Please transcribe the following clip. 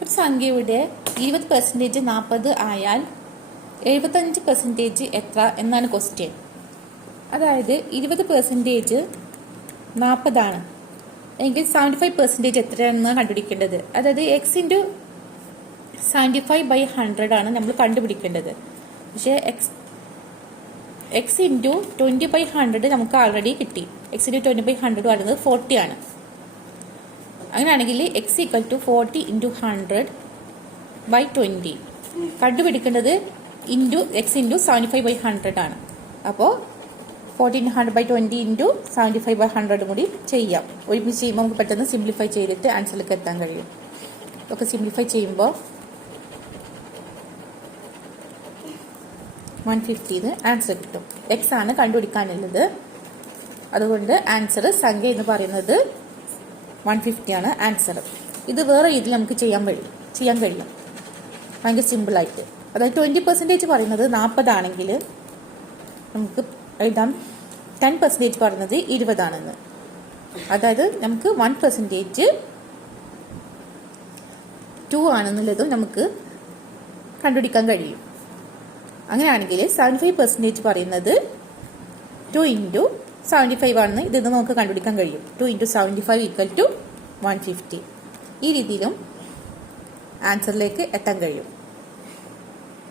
ഒരു സംഖ്യയുടെ 20% 40 ആയാൽ 75% എത്ര എന്നാണ് ക്വസ്റ്റ്യൻ. അതായത് 20% 40 ആണ് എങ്കിൽ 75% എത്രയാണെന്ന് കണ്ടുപിടിക്കേണ്ടത്. അതായത് x ഇൻറ്റു 75/100 ആണ് നമ്മൾ കണ്ടുപിടിക്കേണ്ടത്. പക്ഷേ x ഇൻറ്റു 20/100 നമുക്ക് ആൾറെഡി കിട്ടി. x ഇൻറ്റു 20/100 പറയുന്നത് 40 ആണ്. അങ്ങനെയാണെങ്കിൽ x ഈക്വൽ ടു 40 ഇൻറ്റു 100/20 കണ്ടുപിടിക്കേണ്ടത് x ഇൻറ്റു 75/100 ആണ്. അപ്പോൾ 40 ഇൻറ്റു 100/20 ഇൻറ്റു 75/100 കൂടി ചെയ്യാം. ഒരുമിച്ച് ചെയ്യുമ്പോൾ നമുക്ക് പെട്ടെന്ന് സിംപ്ലിഫൈ ചെയ്തിട്ട് ആൻസറിലേക്ക് എത്താൻ കഴിയും. ഒക്കെ സിംപ്ലിഫൈ ചെയ്യുമ്പോൾ 150 ആൻസർ കിട്ടും. x ആണ് കണ്ടുപിടിക്കാനുള്ളത്. അതുകൊണ്ട് ആൻസർ സംഖ്യ എന്ന് പറയുന്നത് 150 ആണ് ആൻസർ. ഇത് വേറെ രീതിയിൽ നമുക്ക് ചെയ്യാൻ കഴിയും ഭയങ്കര സിമ്പിളായിട്ട്. അതായത് 20% പറയുന്നത് 40 ആണെങ്കിൽ നമുക്ക് എഴുതാം 10% പറയുന്നത് 20 ആണെന്ന്. അതായത് നമുക്ക് 1% 2 ആണെന്നുള്ളതും നമുക്ക് കണ്ടുപിടിക്കാൻ കഴിയും. അങ്ങനെയാണെങ്കിൽ 75% പറയുന്നത് 2 ഇൻറ്റു 75 ആണെന്ന് ഇതിൽ നിന്ന് നമുക്ക് കണ്ടുപിടിക്കാൻ കഴിയും. 2 ഇൻറ്റു 75 ഈക്വൽ ടു 150. ഈ രീതിയിലും ആൻസറിലേക്ക് എത്താൻ കഴിയും.